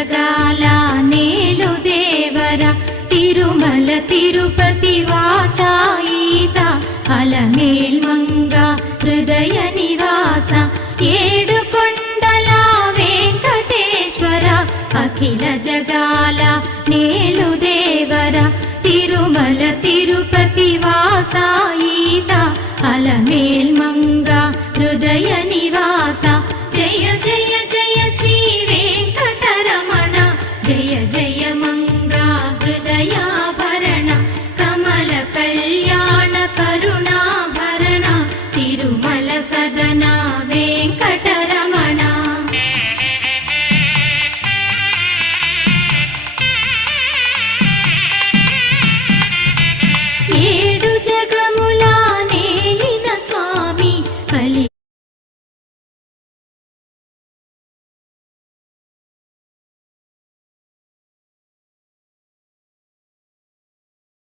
జగాల నేలు దేవర తిరుమల తిరుపతి వాస ఈసా అలమేల్ మంగ హృదయ నివాస ఏడు కొండల వెంకటేశ్వర అఖిల జగాల నేలు దేవర తిరుమల తిరుపతి వాస ఈసా అలమేల్ మంగ హృదయ నివాస